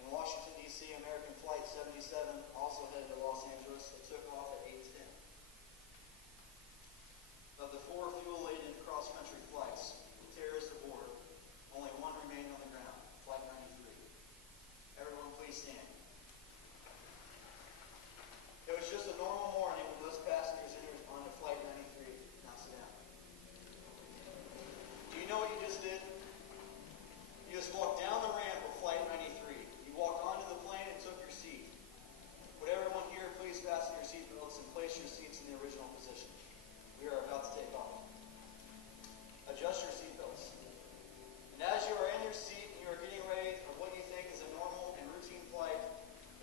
In Washington, D.C., American Flight 77 also headed to Los Angeles. It took off at 8:10. Of the 4 fuel-laden cross-country flights with terrorists aboard, only one remained on the ground, Flight 93. Everyone please stand. It was just a normal morning when those passengers entered onto Flight 93. Now sit down. Do you know what you just did? You just walked down the ramp of Flight 93. You walked onto the plane and took your seat. Would everyone here please fasten your seatbelts and place your seats in the original position? We are about to take off. Adjust your seatbelts. And as you are in your seat and you are getting ready for what you think is a normal and routine flight,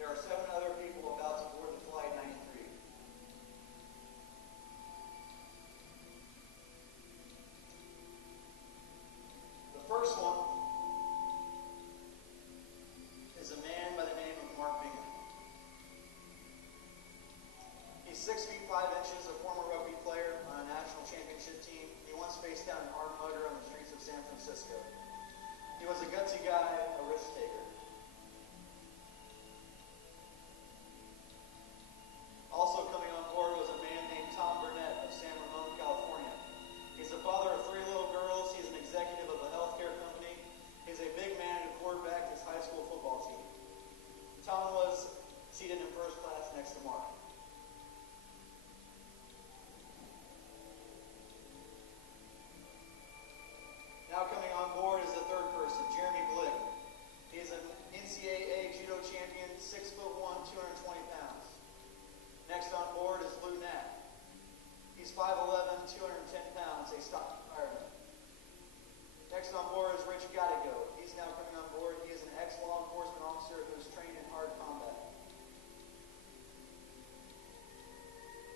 there are 7 other people about to board the Flight 93. The first one is a man by the name of Mark Bingham. He's 6 feet 5 inches, a former rugby player on a national championship team. He once faced down an armed murder on the streets of San Francisco. He was a gutsy guy, a risk taker. Also coming on board was a man named Tom Burnett of San Ramon, California. He's the father of 3 little girls. He's an executive of a healthcare company. He's a big man who quarterbacked his high school football team. Tom was seated in first class next to Mark. Now coming on board is the third person, Jeremy Glick. He's an NCAA judo champion, 6'1", 220 pounds. Next on board is Lou Knack. He's 5'11", 210 pounds, a stock fireman. Next on board is Rich Gattigo. He's now coming on board. He is an ex-law enforcement officer who is trained in hard combat.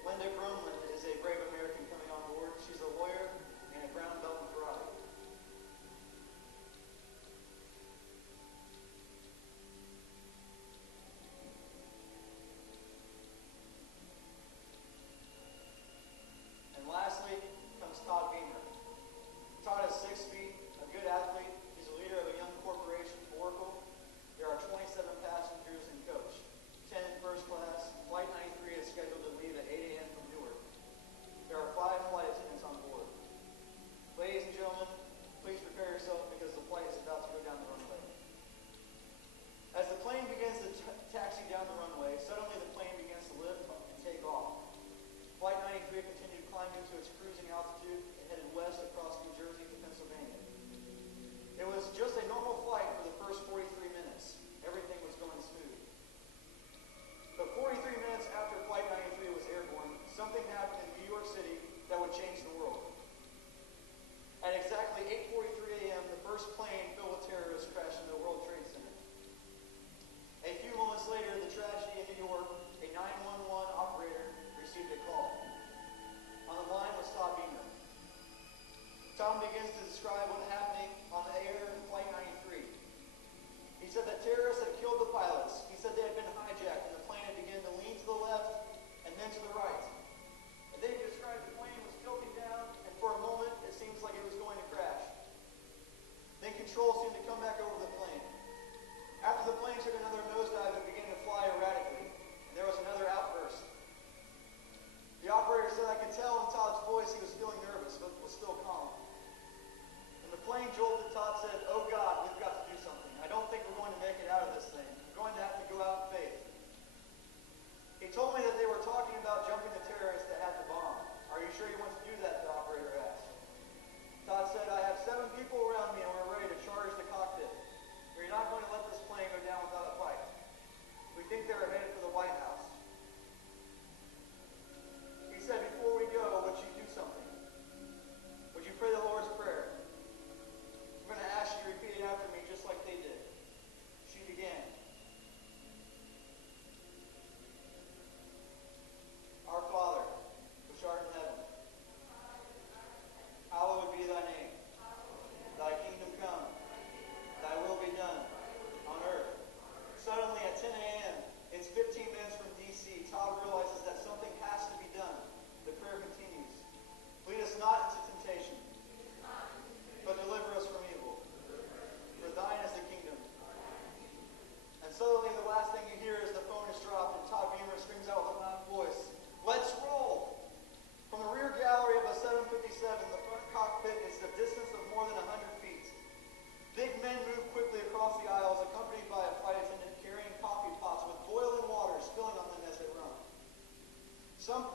Linda Grumland is a brave American coming on board. She's a lawyer and a brown belt in karate. And lastly comes Todd Beamer. Todd is 6 feet, a good athlete. He's a leader of a young corporation, Oracle. There are 27 passengers and coach, 10 in first class. Flight 93 is scheduled to leave at 8 a.m. from Newark. There are 5 flight attendants on board. Ladies and gentlemen, please prepare yourself because the flight is about to go down the runway. As the plane begins to taxi down the runway, suddenly the plane begins to lift and take off. Flight 93 continued climbing to its cruising altitude and headed west across New Jersey to Pennsylvania. It was just a normal flight for the first 43 minutes. Everything was going smooth. But 43 minutes after Flight 93 was airborne, something happened in New York City that would change the world. At exactly 8:43 a.m., the first plane filled with terrorists crashed into the World Trade Center. A few moments later, the tragedy in New York, a 911 operator received a call. On the line was Todd Beamer. Tom begins to describe what happened on the air in Flight 93. He said that terrorists had killed the pilots. He said they had been hijacked and the plane had begun to lean to the left and then to the right. And then he described the plane was tilting down and for a moment it seems like it was going to crash. Then control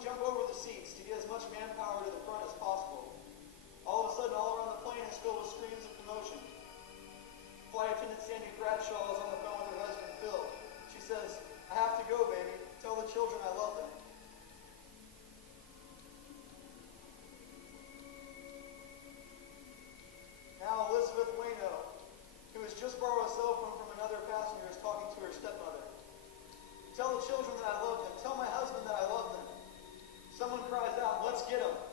jump over the seats to get as much manpower to the front as possible. All of a sudden, all around the plane is filled with screams of commotion. Flight attendant Sandy Bradshaw is on the phone with her husband, Phil. She says, "I have to go, baby. Tell the children I love them." Now Elizabeth Wayno, who has just borrowed a cell phone from another passenger, is talking to her stepmother. "Tell the children that I love them. Tell my husband that I love them." Someone cries out, "Let's get him."